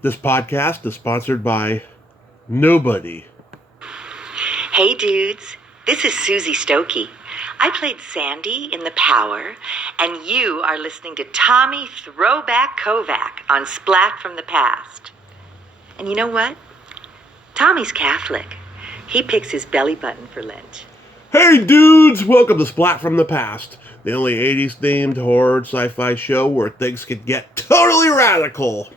This podcast is sponsored by nobody. Hey dudes, this is Susie Stokey. I played Sandy in The Power, and you are listening to Tommy Throwback Kovac on Splat from the Past. And you know what? Tommy's Catholic. He picks his belly button for Lent. Hey dudes, welcome to Splat from the Past, the only 80s themed horror sci-fi show where things can get totally radical.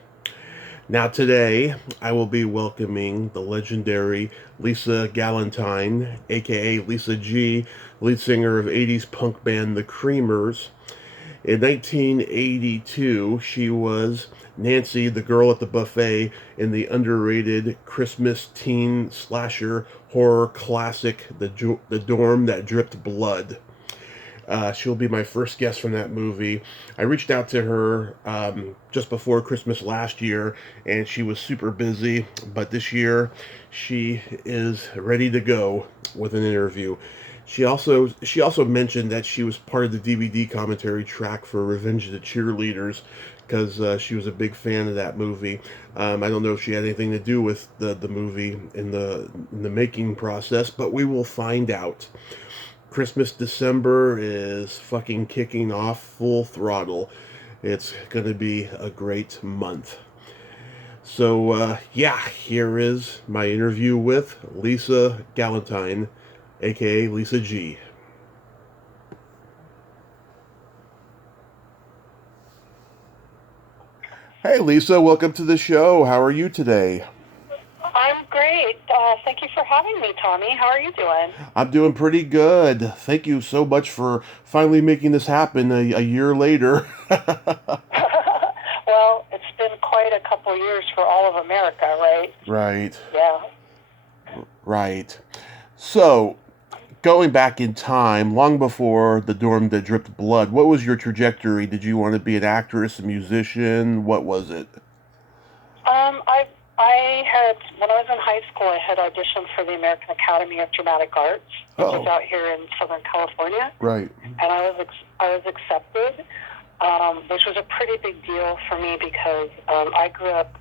Now today, I will be welcoming the legendary Lisa Gallentine, aka Lisa G, lead singer of 80s punk band The Creamers. In 1982, she was Nancy, the girl at the buffet, in the underrated Christmas teen slasher horror classic, The Dorm That Dripped Blood. She'll be my first guest from that movie. I reached out to her just before Christmas last year, and she was super busy. But this year, she is ready to go with an interview. She also mentioned that she was part of the DVD commentary track for Revenge of the Cheerleaders because she was a big fan of that movie. I don't know if she had anything to do with the movie in the making process, but we will find out. Christmas December is fucking kicking off full throttle. It's going to be a great month. So, here is my interview with Lisa Galentine, aka Lisa G. Hey Lisa, welcome to the show. How are you today? I'm great. Thank you for having me, Tommy. How are you doing? I'm doing pretty good. Thank you so much for finally making this happen a year later. Well, it's been quite a couple years for all of America, right? Right. Yeah. Right. So, going back in time, long before The Dorm That Dripped Blood, what was your trajectory? Did you want to be an actress, a musician? What was it? I had, when I was in high school, I had auditioned for the American Academy of Dramatic Arts, which is out here in Southern California. Right. And I was accepted, which was a pretty big deal for me because I grew up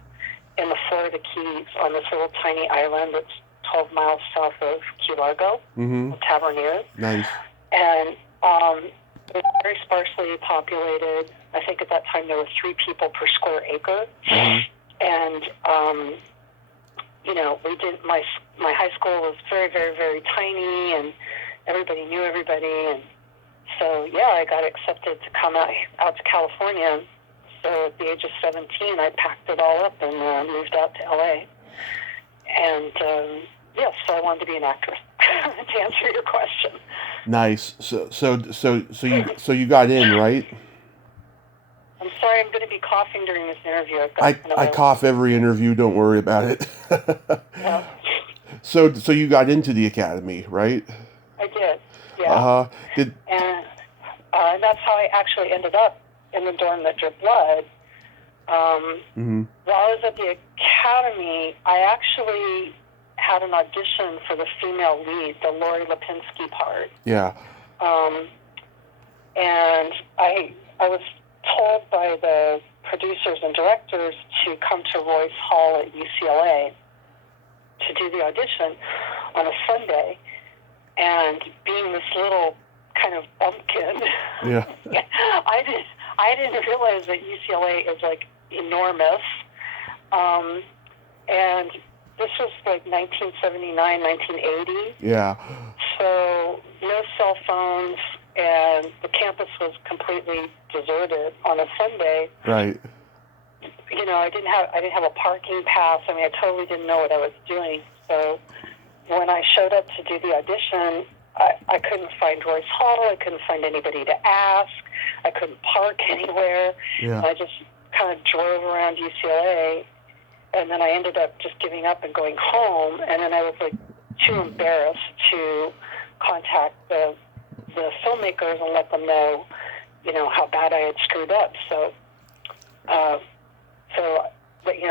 in the Florida Keys on this little tiny island that's 12 miles south of Key Largo, Tavernier. Nice. And it was very sparsely populated. I think at that time there were 3 people per square acre. And, we did, my high school was very, very, very tiny, and everybody knew everybody. And so, I got accepted to come out to California. So at the age of 17, I packed it all up and moved out to LA. And, so I wanted to be an actress, to answer your question. Nice. So you got in, right? I'm sorry, I'm going to be coughing during this interview. I cough every interview. Don't worry about it. Yeah. So you got into the academy, right? I did. Yeah. And that's how I actually ended up in The Dorm That Dripped Blood. While I was at the academy, I actually had an audition for the female lead, the Lori Lipinski part. Yeah. And I was told by the producers and directors to come to Royce Hall at UCLA to do the audition on a Sunday. And being this little kind of bumpkin, I didn't realize that UCLA is like enormous. And this was like 1979, 1980. Yeah. So no cell phones, and the campus was completely deserted on a Sunday. Right. I didn't have a parking pass. I mean, I totally didn't know what I was doing. So when I showed up to do the audition, I couldn't find Royce Hall. I couldn't find anybody to ask. I couldn't park anywhere. Yeah. I just kind of drove around UCLA, and then I ended up just giving up and going home. And then I was like too embarrassed to contact the filmmakers and let them know, how bad I had screwed up. So,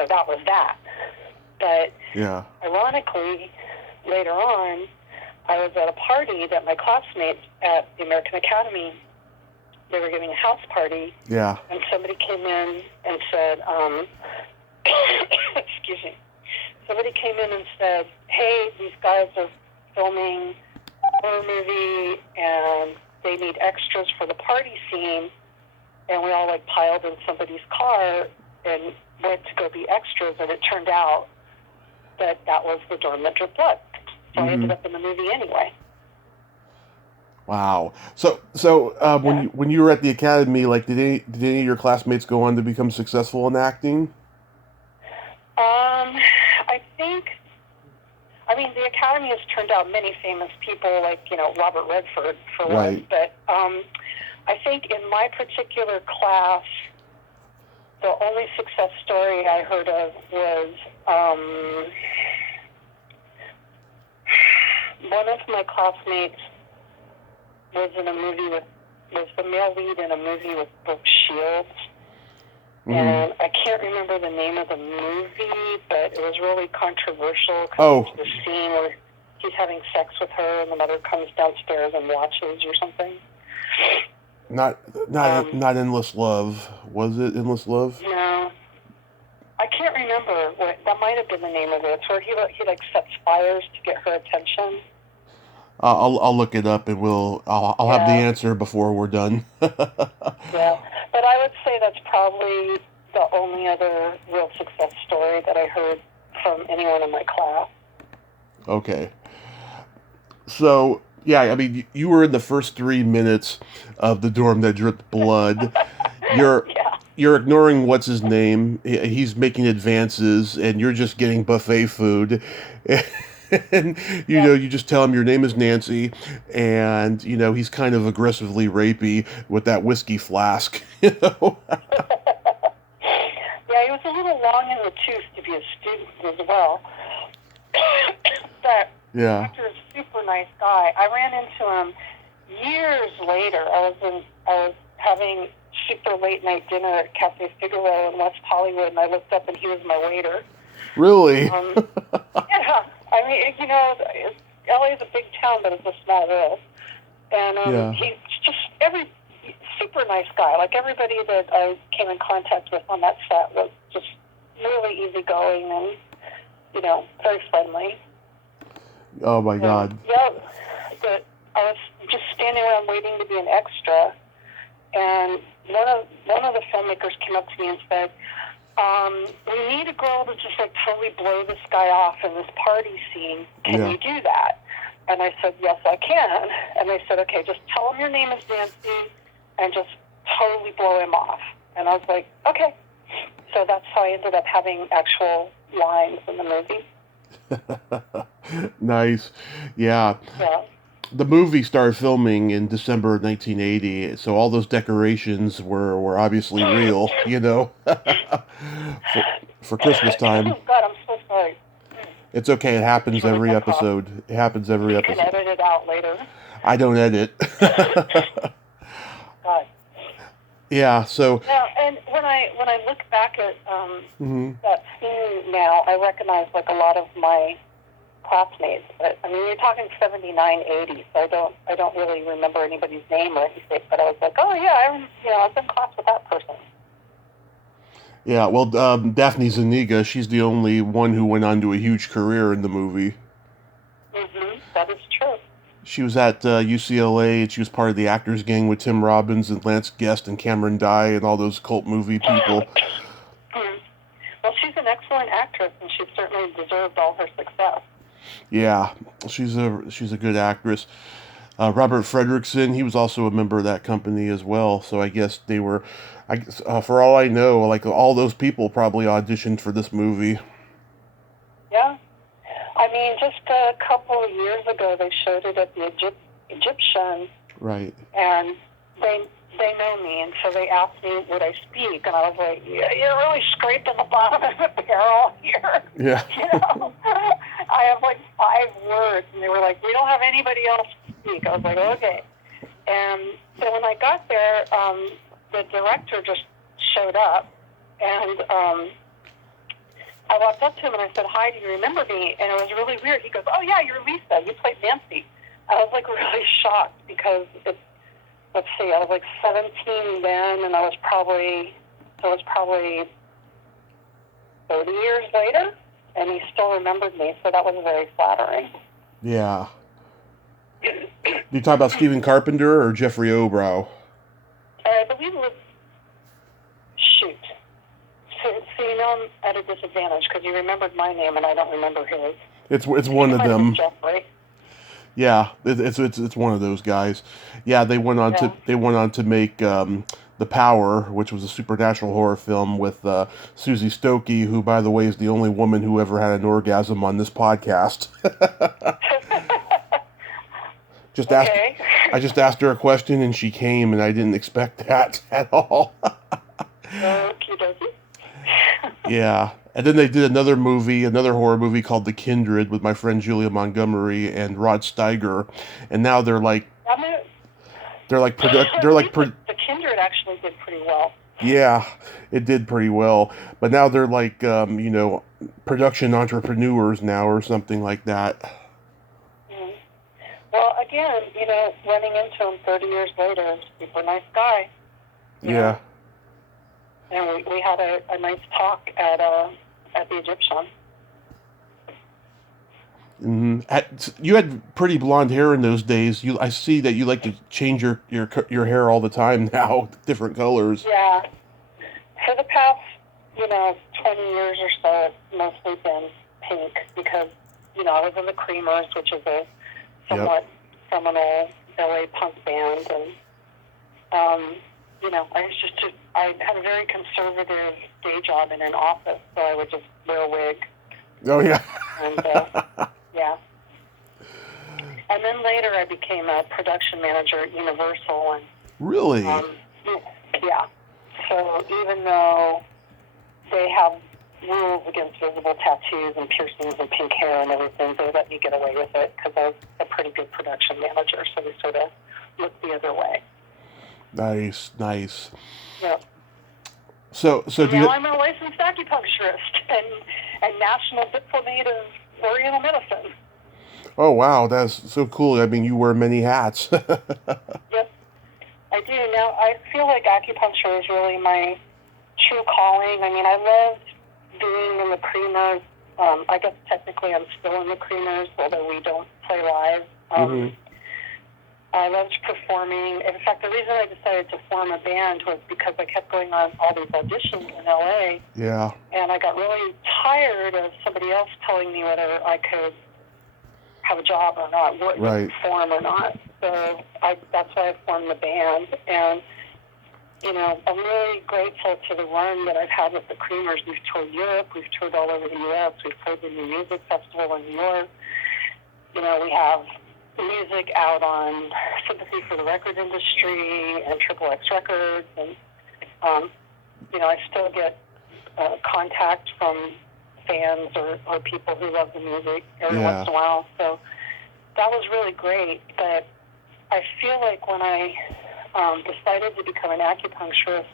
that was that. But ironically, later on, I was at a party that my classmates at the American Academy, they were giving a house party. Yeah. And somebody came in and said, in and said, hey, these guys are filming a horror movie and they need extras for the party scene. And we all like piled in somebody's car and went to go be extras. And it turned out that that was the dorm that dripped blood. So I ended up in the movie anyway. Wow. So when you were at the academy, like, did any of your classmates go on to become successful in acting? I mean, the academy has turned out many famous people, like, Robert Redford, for one. But I think in my particular class, the only success story I heard of was one of my classmates was the male lead in a movie with Brooke Shields. And I can't remember the name of the movie, but it was really controversial because there's the scene where he's having sex with her and the mother comes downstairs and watches or something. Not Endless Love. Was it Endless Love? No. I can't remember. That might have been the name of it. It's where he like sets fires to get her attention. I'll look it up and I'll have the answer before we're done. Yeah. But I would say that's probably the only other real success story that I heard from anyone in my class. Okay. So, yeah, I mean, you were in the first 3 minutes of The Dorm That Dripped Blood. You're ignoring what's his name. He's making advances, and you're just getting buffet food. And, you just tell him your name is Nancy, and, he's kind of aggressively rapey with that whiskey flask, Yeah, he was a little long in the tooth to be a student as well. But Doctor is a super nice guy. I ran into him years later. I was having super late night dinner at Cafe Figaro in West Hollywood, and I looked up and he was my waiter. Really? Yeah. I mean, LA is a big town, but it's a small world. And he's just super nice guy. Like, everybody that I came in contact with on that set was just really easygoing and, very friendly. Oh, my God. Yeah. But I was just standing around waiting to be an extra, and one of the filmmakers came up to me and said, we need a girl to just like totally blow this guy off in this party scene. Can you do that? And I said, yes, I can. And they said, okay, just tell him your name is Nancy and just totally blow him off. And I was like, okay. So that's how I ended up having actual lines in the movie. Nice. Yeah. The movie started filming in December of 1980, so all those decorations were obviously real, for Christmas time. Oh, God, I'm so sorry. It's okay. It happens every episode. It happens every episode. You can edit it out later. I don't edit. God. Yeah, so... Now, and when I look back at that scene now, I recognize, like, a lot of my classmates, but I mean, you're talking 79, 80, so I don't really remember anybody's name or anything, but I was like, oh yeah, I was in class with that person. Yeah, well, Daphne Zuniga, she's the only one who went on to a huge career in the movie. That is true. She was at UCLA, and she was part of the Actors Gang with Tim Robbins and Lance Guest and Cameron Dye and all those cult movie people. Well, she's an excellent actress, and she certainly deserved all her success. Yeah, she's a good actress. Robert Fredrickson, he was also a member of that company as well. So I guess they were, for all I know, like all those people probably auditioned for this movie. Yeah, I mean, just a couple of years ago, they showed it at the Egyptian. Right. And they know me, and so they asked me would I speak, and I was like, yeah, you're really scraping the bottom of the barrel here. Yeah. I have like 5 words, and they were like, we don't have anybody else to speak. I was like, okay. And so when I got there, the director just showed up, and I walked up to him and I said, hi, do you remember me? And it was really weird. He goes, oh yeah, you're Lisa. You played Nancy. I was like really shocked because let's see, I was like 17 then, and it was probably 30 years later. and he still remembered me, so that was very flattering. Yeah. You talk about Stephen Carpenter or Jeffrey Obrow? I believe it was... Shoot. So you know I'm at a disadvantage because you remembered my name and I don't remember his. It's one of them. Jeffrey. Yeah, it's one of those guys. Yeah, they went on to make The Power, which was a supernatural horror film with Susie Stokey, who, by the way, is the only woman who ever had an orgasm on this podcast. I just asked her a question and she came, and I didn't expect that at all. Okie dokie. Yeah. And then they did another horror movie called The Kindred with my friend Julia Montgomery and Rod Steiger, and now they're like The Kindred actually did pretty well. Yeah, it did pretty well, but now they're like production entrepreneurs now or something like that. Mm. Well, again, running into him 30 years later, super nice guy. Yeah. And we had a nice talk at the Egyptian. Mm-hmm. You had pretty blonde hair in those days. I see that you like to change your hair all the time now, different colors. Yeah. For the past, 20 years or so, it's mostly been pink because, I was in the Creamers, which is a somewhat seminal LA punk band, and I had a very conservative day job in an office, so I would just wear a wig. Oh, yeah. And, yeah. And then later I became a production manager at Universal. And, really? Yeah. So even though they have rules against visible tattoos and piercings and pink hair and everything, they let me get away with it because I was a pretty good production manager, so they sort of looked the other way. Nice. Yeah. So now I'm a licensed acupuncturist and national diplomat of Oriental medicine. Oh wow, that's so cool. I mean, you wear many hats. Yep, I do. Now I feel like acupuncture is really my true calling. I mean, I love being in the Creamers. I guess technically I'm still in the Creamers, although we don't play live. I loved performing. In fact, the reason I decided to form a band was because I kept going on all these auditions in LA. Yeah. And I got really tired of somebody else telling me whether I could have a job or not, what perform or not. So that's why I formed the band. And, I'm really grateful to the run that I've had with the Creamers. We've toured Europe. We've toured all over the U.S. We've played the New Music Festival in New York. We have music out on Sympathy for the Record Industry and Triple X Records, and I still get contact from fans or people who love the music every once in a while. So that was really great. But I feel like when I decided to become an acupuncturist,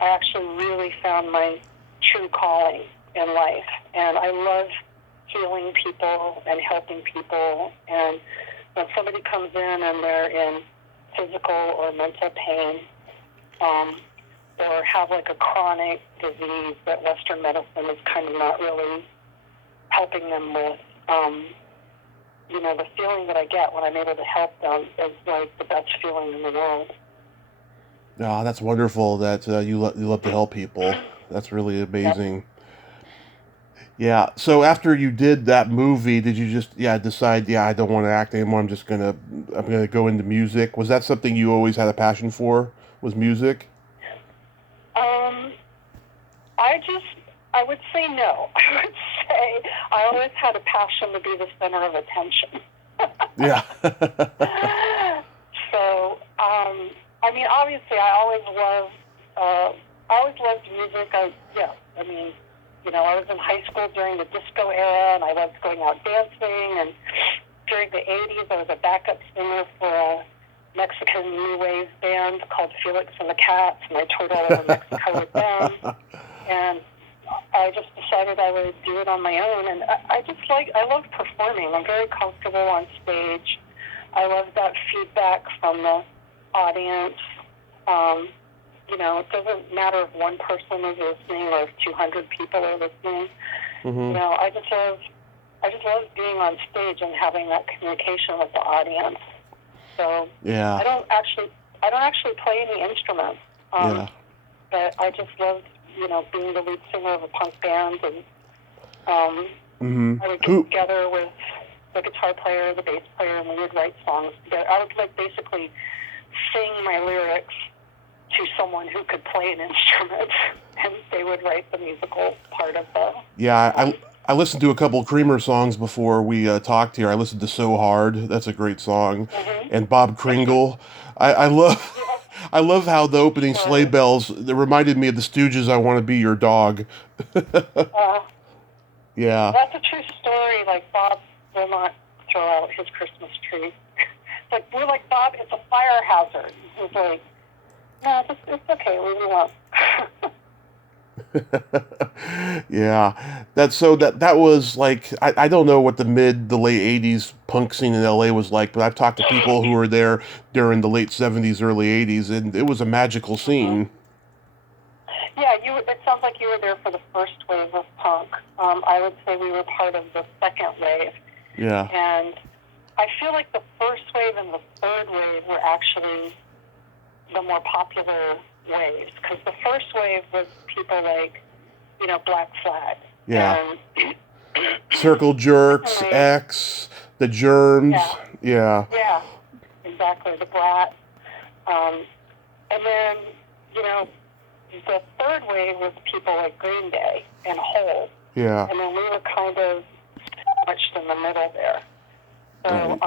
I actually really found my true calling in life, and I love healing people and helping people. And when somebody comes in and they're in physical or mental pain, or have like a chronic disease that Western medicine is kind of not really helping them with, the feeling that I get when I'm able to help them is like the best feeling in the world. Oh, that's wonderful that you love to help people. That's really amazing. Yep. Yeah. So after you did that movie, did you just decide I don't want to act anymore? I'm gonna go into music. Was that something you always had a passion for? Was music? I would say no. I would say I always had a passion to be the center of attention. Yeah. So, obviously, I always loved music. I was in high school during the disco era, and I loved going out dancing. And during the 80s, I was a backup singer for a Mexican new wave band called Felix and the Cats, and I toured all over Mexico with them. And I just decided I would do it on my own. And I love performing. I'm very comfortable on stage. I love that feedback from the audience. it doesn't matter if one person is listening or if 200 people are listening. Mm-hmm. I just love being on stage and having that communication with the audience. So Yeah. I don't actually play any instruments. Yeah. But I just loved, being the lead singer of a punk band, and Mm-hmm. I would get together with the guitar player, the bass player, and we would write songs together. I would basically sing my lyrics to someone who could play an instrument, and they would write the musical part of the. Yeah, I listened to a couple of Creamer songs before we talked here. I listened to So Hard. That's a great song. Mm-hmm. And Bob Kringle. I love I love how the opening sleigh bells, it reminded me of the Stooges' I Want to Be Your Dog. Yeah. That's a true story. Like, Bob will not throw out his Christmas tree. We're like, Bob, it's a fire hazard. He's like, no, it's okay, we won't. Yeah. That was like, I don't know what the late 80s punk scene in LA was like, but I've talked to people who were there during the late 70s, early 80s, and it was a magical scene. Yeah, it sounds like you were there for the first wave of punk. I would say we were part of the second wave. Yeah. And I feel like the first wave and the third wave were actually the more popular waves, because the first wave was people like, Black Flag. Yeah. Circle Jerks, X, the Germs. Yeah. Yeah, exactly. The Brat. And then, the third wave was people like Green Day and Hole. Yeah. And then we were kind of sandwiched in the middle there. So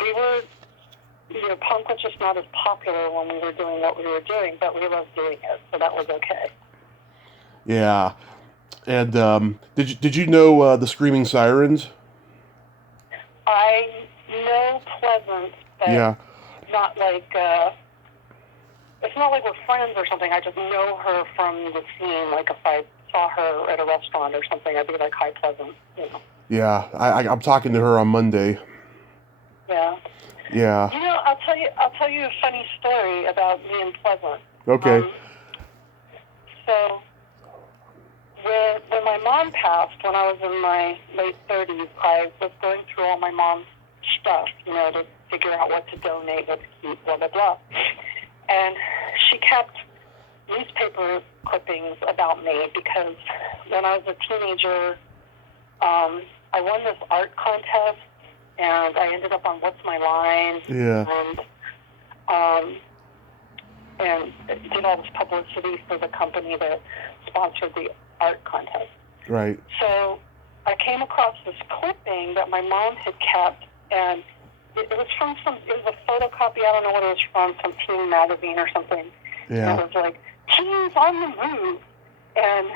we were, punk was just not as popular when we were doing what we were doing, but we loved doing it, so that was okay. Yeah. And did you know the Screaming Sirens? I know Pleasant, but not like, it's not like we're friends or something. I just know her from the scene. Like, if I saw her at a restaurant or something, I'd be like, hi, Pleasant, Yeah, I'm talking to her on Monday. Yeah. Yeah. I'll tell you a funny story about me and Pleasant. Okay. So when my mom passed, when I was in my late 30s, I was going through all my mom's stuff, to figure out what to donate, what to keep, blah, blah, blah. And she kept newspaper clippings about me because when I was a teenager, I won this art contest, and I ended up on What's My Line, and did all this publicity for the company that sponsored the art contest. Right. So I came across this clipping that my mom had kept, and it was a photocopy, I don't know what it was from, some teen magazine or something. Yeah. And it was like, teens on the move. And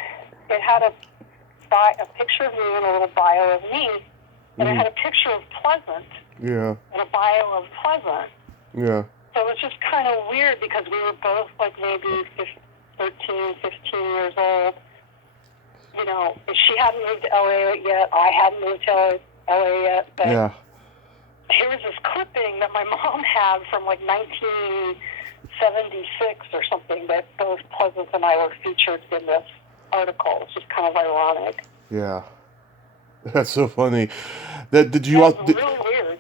it had a picture of me and a little bio of me. And it had a picture of Pleasant. Yeah. And a bio of Pleasant. Yeah. So it was just kind of weird because we were both like maybe 13, 15 years old. She hadn't moved to LA yet. I hadn't moved to LA yet. But here was this clipping that my mom had from like 1976 or something that both Pleasant and I were featured in this article. It's just kind of ironic. Yeah. That's so funny. Did you really weird.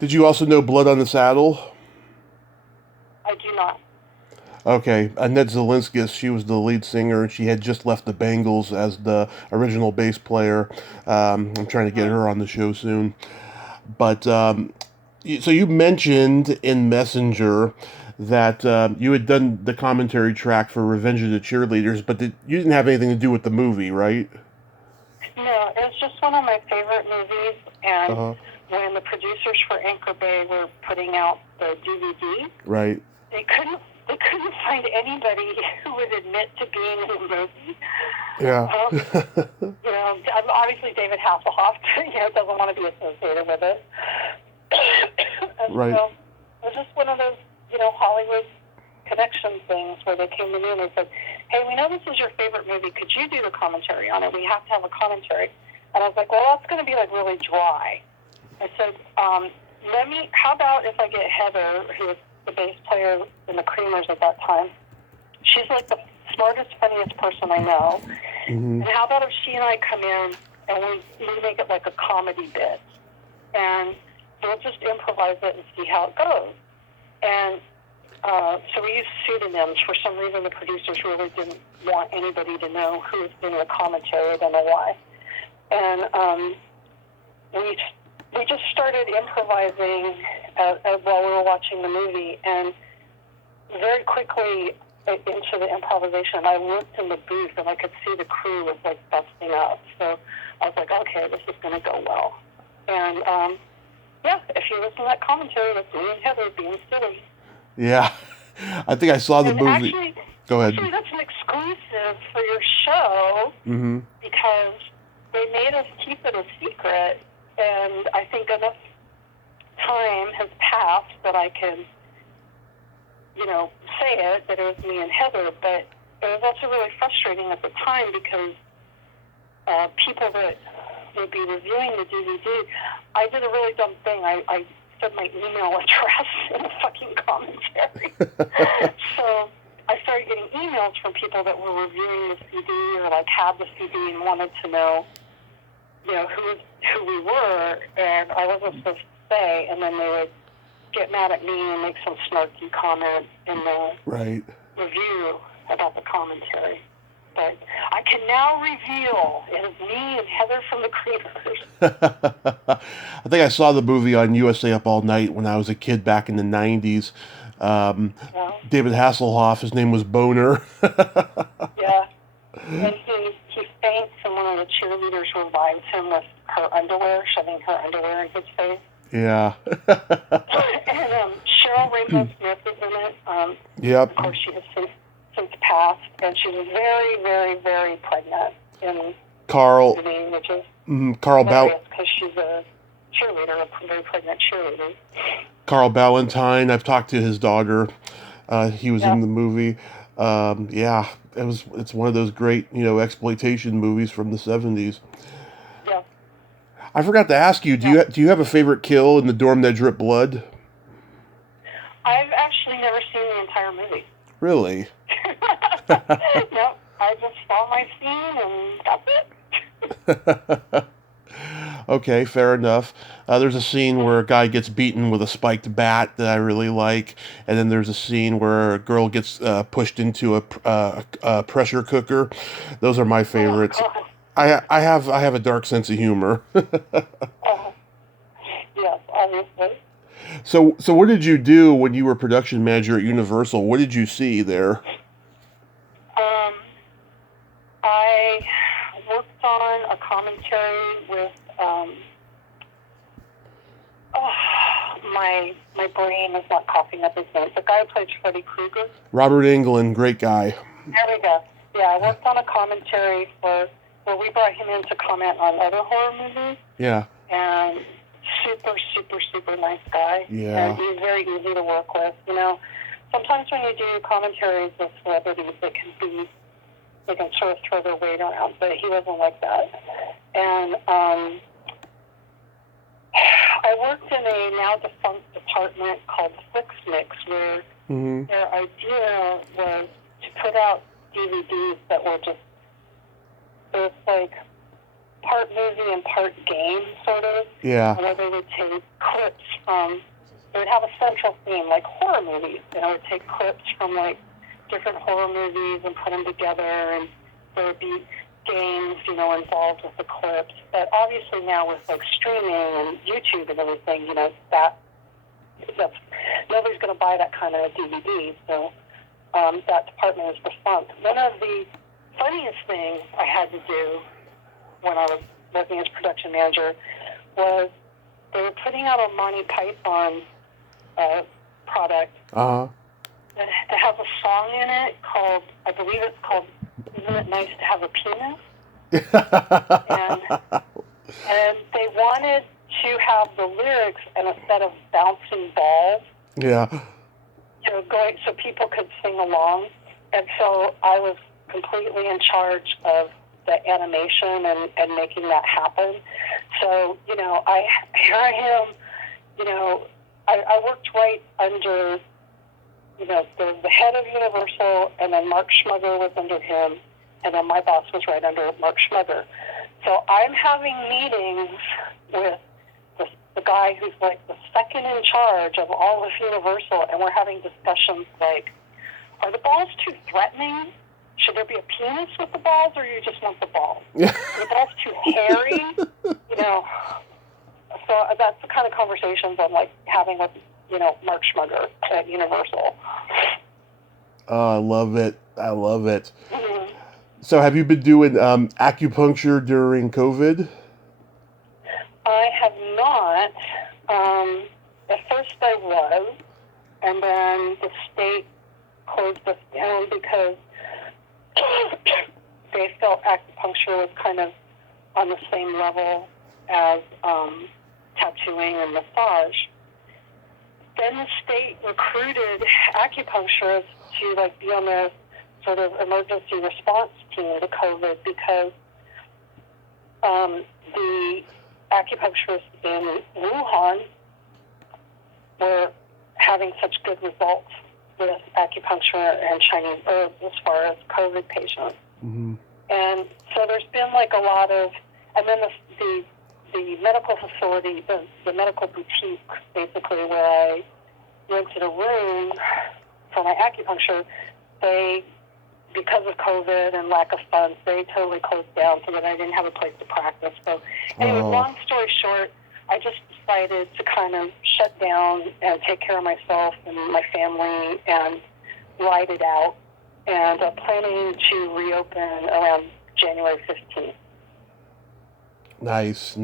Did you also know Blood on the Saddle? I do not. Okay, Annette Zielinskis, she was the lead singer, and she had just left the Bangles as the original bass player. I'm trying to get her on the show soon. But, so you mentioned in Messenger that you had done the commentary track for Revenge of the Cheerleaders, but you didn't have anything to do with the movie, right? No, it's just one of my favorite movies, and when the producers for Anchor Bay were putting out the DVD, right, they couldn't find anybody who would admit to being in the movie. Yeah. Obviously David Hasselhoff, doesn't want to be associated with it. And right. so it was just one of those, Hollywood connection things where they came to me and they said, hey, we know this is your favorite movie. Could you do the commentary on it? We have to have a commentary. And I was like, well, that's going to be like really dry. I said, how about if I get Heather, who was the bass player in the Creamers at that time, she's like the smartest, funniest person I know. Mm-hmm. And how about if she and I come in and we make it like a comedy bit, and we'll just improvise it and see how it goes. And so we use pseudonyms. For some reason, the producers really didn't want anybody to know who was doing the commentary. I don't know why. And we just started improvising while we were watching the movie, and very quickly into the improvisation, I looked in the booth and I could see the crew was like busting up. So I was like, okay, this is going to go well. And yeah, if you listen to that commentary, that's me and Heather being silly. Yeah, I think I saw the movie. Actually, go ahead. Actually, that's an exclusive for your show, Mm-hmm. because they made us keep it a secret, and I think enough time has passed that I can, say it, that it was me and Heather, but it was also really frustrating at the time because people that would be reviewing the DVD, I did a really dumb thing. I said my email address in the fucking commentary. So I started getting emails from people that were reviewing the CD or like had the CD and wanted to know, who we were, and I wasn't supposed to say, and then they would get mad at me and make some snarky comment in the review about the commentary. But I can now reveal it is me and Heather from the Creepers. I think I saw the movie on USA Up All Night when I was a kid back in the 90s. David Hasselhoff, his name was Boner. Yeah. And he faints, and one of the cheerleaders revives him with her underwear, shoving her underwear in his face. Yeah. And Cheryl Rainbow Smith is in it. Yep. Of course, she has since passed, and she was very, very, very pregnant in Carl. the movie, which is Carl because she's a cheerleader, a very pregnant cheerleader. Carl Ballantine. I've talked to his daughter. He was in the movie. Yeah, it's one of those great, exploitation movies from the 70s. Yeah. I forgot to ask you, do you have a favorite kill in The Dorm That Dripped Blood? I've actually never seen the entire movie. Really? No, I just saw my scene and that's it. Okay, fair enough. There's a scene where a guy gets beaten with a spiked bat that I really like, and then there's a scene where a girl gets pushed into a pressure cooker. Those are my favorites. Oh, I have a dark sense of humor. Yes, obviously. So what did you do when you were production manager at Universal? What did you see there? I worked on a commentary with my brain is not coughing up his name. The guy who played Freddy Krueger. Robert Englund, great guy. There we go. Yeah, I worked on a commentary where we brought him in to comment on other horror movies. Yeah. And super, super, super nice guy. Yeah. And he's very easy to work with. Sometimes when you do commentaries with celebrities, they can sort of throw their weight around, but he wasn't like that. And I worked in a now defunct department called Fix Mix, where their idea was to put out DVDs that were just, it was like part movie and part game, sort of. Yeah. Where they would take clips from, they would have a central theme, like horror movies. They would take clips from, like, different horror movies and put them together, and there would be games, involved with the clips. But obviously now with, like, streaming and YouTube and everything, that's nobody's going to buy that kind of DVD. So that department is defunct. One of the funniest things I had to do when I was working as production manager was they were putting out a Monty Python product. Uh-huh. It has a song in it called, I believe it's called, Isn't It Nice to Have a Penis? and they wanted to have the lyrics and a set of bouncing balls. Yeah. Going so people could sing along. And so I was completely in charge of the animation and making that happen. So, here I am, I worked right under the head of Universal, and then Mark Schmugger was under him, and then my boss was right under Mark Schmugger. So I'm having meetings with the guy who's like the second in charge of all of Universal, and we're having discussions like, are the balls too threatening? Should there be a penis with the balls, or you just want the balls? Are the balls too hairy? So that's the kind of conversations I'm like having with, Mark Schmugger at Universal. Oh, I love it. I love it. Mm-hmm. So have you been doing acupuncture during COVID? I have not. At first I was, and then the state closed us down because they felt acupuncture was kind of on the same level as tattooing and massage. Then the state recruited acupuncturists to be on the sort of emergency response team to COVID because the acupuncturists in Wuhan were having such good results with acupuncture and Chinese herbs as far as COVID patients. Mm-hmm. And so there's been a lot of, and then the medical facility, the medical boutique, basically, where I rented a room for my acupuncture, because of COVID and lack of funds, they totally closed down so that I didn't have a place to practice. So anyway, long story short, I just decided to kind of shut down and take care of myself and my family and ride it out. And I'm planning to reopen around January 15th. Nice.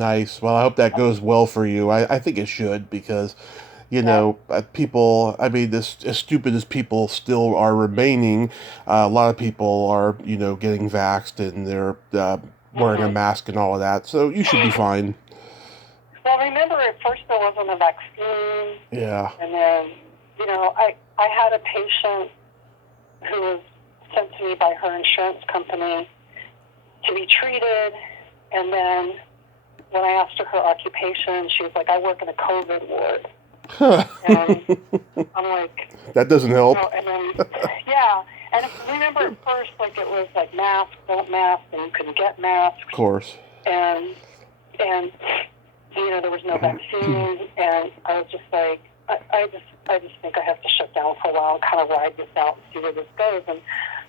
Well, I hope that goes well for you. I think it should because, people, as stupid as people still are remaining, a lot of people are, getting vaxxed and they're wearing a mask and all of that. So you should be fine. Well, remember, at first there wasn't a vaccine. Yeah. And then, I had a patient who was sent to me by her insurance company to be treated. And then when I asked her occupation, she was like, I work in a COVID ward. And I'm like... That doesn't help. And then, yeah. And remember at first, it was mask, don't mask, and you couldn't get masks. Of course. And there was no vaccine, and I was just like, I just think I have to shut down for a while and kind of ride this out and see where this goes. And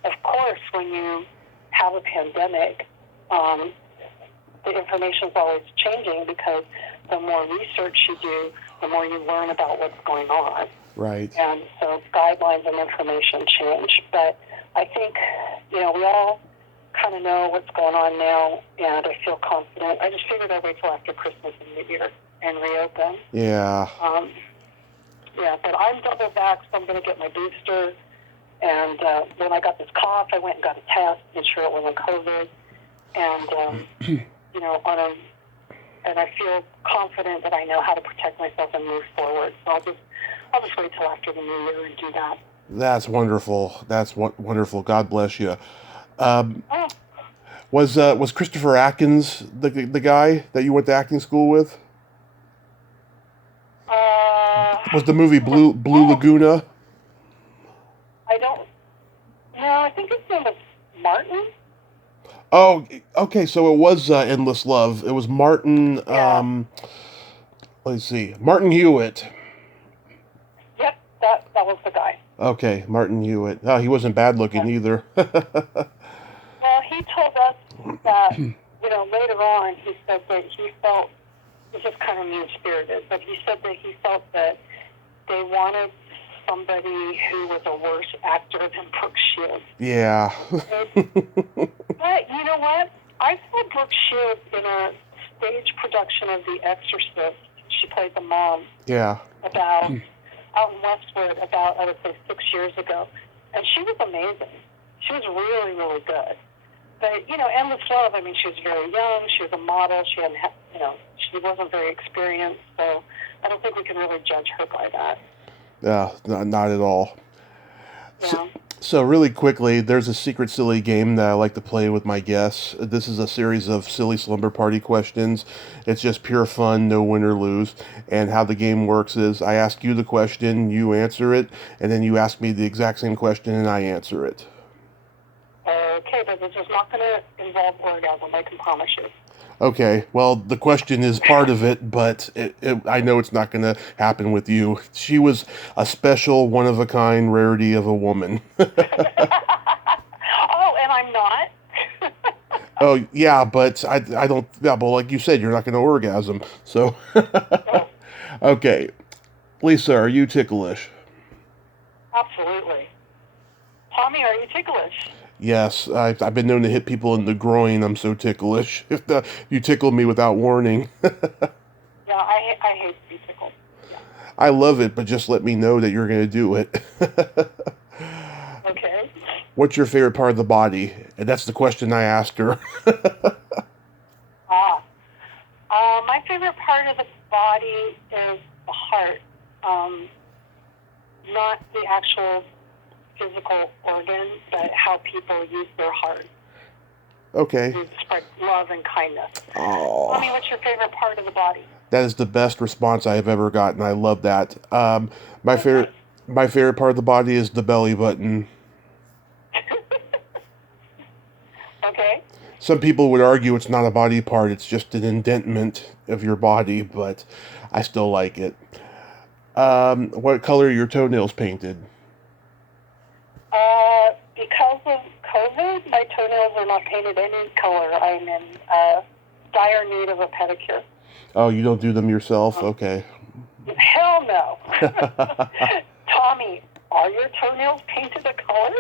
of course, when you have a pandemic, the information's always changing because the more research you do, the more you learn about what's going on. Right. And so guidelines and information change. But I think, we all kind of know what's going on now, and I feel confident. I just figured I'd wait till after Christmas and New Year and reopen. Yeah. But I'm double vaxxed. I'm going to get my booster. And when I got this cough, I went and got a test, made sure it wasn't COVID. And, and I feel confident that I know how to protect myself and move forward. So I'll just wait till after the New Year and do that. That's wonderful. That's wonderful. God bless you. Was Christopher Atkins the guy that you went to acting school with? Was the movie Blue Laguna? I don't. No, I think his name was Martin. Oh, okay. So it was Endless Love. It was Martin. Yeah. Let's see, Martin Hewitt. Yep, that was the guy. Okay, Martin Hewitt. Oh, he wasn't bad looking either. Well, he told us that, later on, he said that he felt, it was just kind of mean-spirited, but he said that he felt that they wanted somebody who was a worse actor than Brooke Shields. Yeah. But you know what? I saw Brooke Shields in a stage production of The Exorcist. She played the mom. Yeah. Out in Westwood, I would say 6 years ago. And she was amazing. She was really, really good. But, Endless Love, she was very young. She was a model. She hadn't she wasn't very experienced. So I don't think we can really judge her by that. Yeah, not at all. Yeah. So really quickly, there's a secret silly game that I like to play with my guests. This is a series of silly slumber party questions. It's just pure fun, no win or lose. And how the game works is I ask you the question, you answer it, and then you ask me the exact same question and I answer it. Okay, but this is not going to involve orgasm, I can promise you. Okay, well, the question is part of it, but I know it's not going to happen with you. She was a special, one-of-a-kind rarity of a woman. Oh, and I'm not? Oh, yeah, but I don't, yeah, but like you said, you're not going to orgasm, so. Oh, Okay, Lisa, are you ticklish? absolutely. Tommy, are you ticklish? Yes, I've been known to hit people in the groin. I'm so ticklish. If you tickle me without warning. Yeah, I hate to be tickled. Yeah. I love it, but just let me know that you're going to do it. Okay. What's your favorite part of the body? And that's the question I asked her. Ah. My favorite part of the body is the heart. Not the actual physical organ, but how people use their heart Okay. to spread love and kindness. Oh, Tommy, what's your favorite part of the body? that is the best response I have ever gotten. I love that. My favorite, my favorite part of the body is the belly button. Okay. Some people would argue it's not a body part; it's just an indentement of your body, but I still like it. What color are your toenails painted? Because of COVID, my toenails are not painted any color. I'm in dire need of a pedicure. Oh, you don't do them yourself? Okay. Hell no. Tommy, are your toenails painted a color?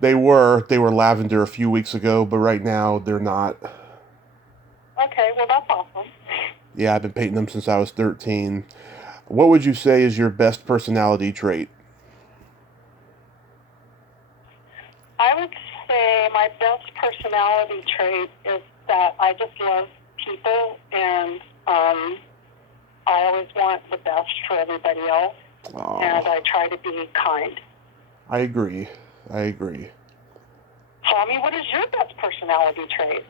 They were lavender a few weeks ago, but right now they're not. Okay, well, that's awesome. Yeah, I've been painting them since I was 13. What would you say is your best personality trait? I would say my best personality trait is that I just love people, and I always want the best for everybody else, and I try to be kind. I agree. Tommy, what is your best personality trait?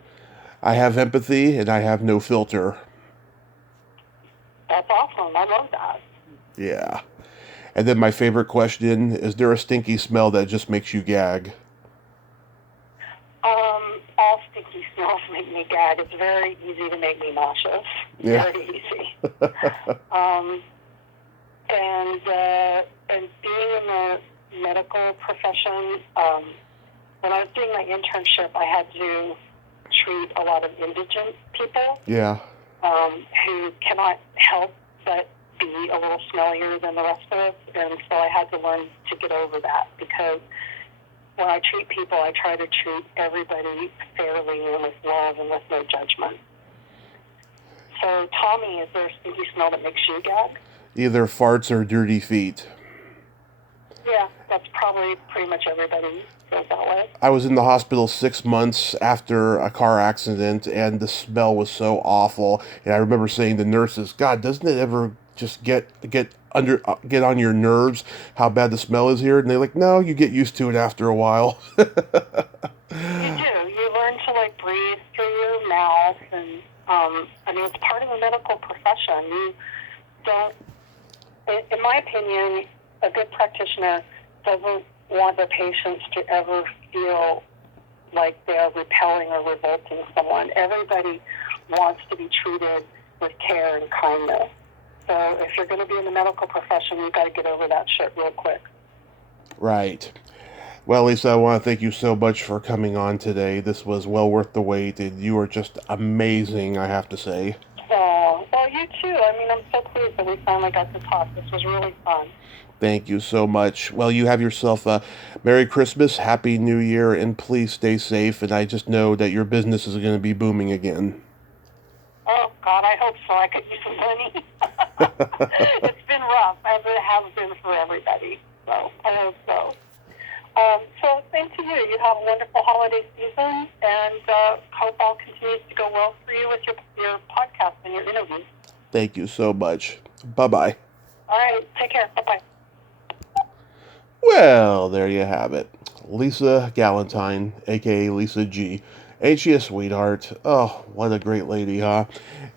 I have empathy and I have no filter. That's awesome. I love that. Yeah. And then my favorite question, is there a stinky smell that just makes you gag? All sticky smells make me gag. It's very easy to make me nauseous. Yeah. Very easy. And being in the medical profession, when I was doing my internship, I had to treat a lot of indigent people. Yeah. Who cannot help but be a little smellier than the rest of us, and so I had to learn to get over that, because when I treat people, I try to treat everybody fairly and with love and with no judgment. So, Tommy, is there a stinky smell that makes you gag? Either farts or dirty feet. Yeah, that's probably pretty much everybody feels that way. I was in the hospital 6 months after a car accident, and the smell was so awful. And I remember saying to nurses, "God, doesn't it ever just get on your nerves how bad the smell is here?" And they're like, "No, you get used to it after a while." You do. You learn to breathe through your mouth, and it's part of the medical profession. You don't, in my opinion, a good practitioner doesn't want their patients to ever feel like they're repelling or revolting someone. Everybody wants to be treated with care and kindness. So if you're going to be in the medical profession, you've got to get over that shit real quick. Right. Well, Lisa, I want to thank you so much for coming on today. This was well worth the wait, and you are just amazing, I have to say. Oh, well, you too. I'm so pleased that we finally got to talk. This was really fun. Thank you so much. Well, you have yourself a Merry Christmas, Happy New Year, and please stay safe. And I just know that your business is going to be booming again. Oh, God, I hope so. I could use some money. It's been rough, as it has been for everybody. So I hope so. So same to you. You have a wonderful holiday season, and hope all continues to go well for you with your podcast and your interviews. Thank you so much. Bye-bye. All right. Take care. Bye-bye. Well, there you have it. Lisa Gallentine, aka Lisa G. Ain't she a sweetheart? Oh, what a great lady, huh?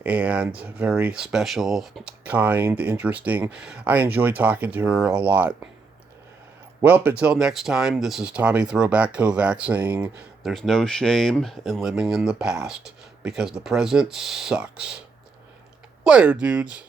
And very special, kind, interesting. I enjoy talking to her a lot. Well, until next time, this is Tommy Throwback Kovac saying there's no shame in living in the past because the present sucks. Later, dudes.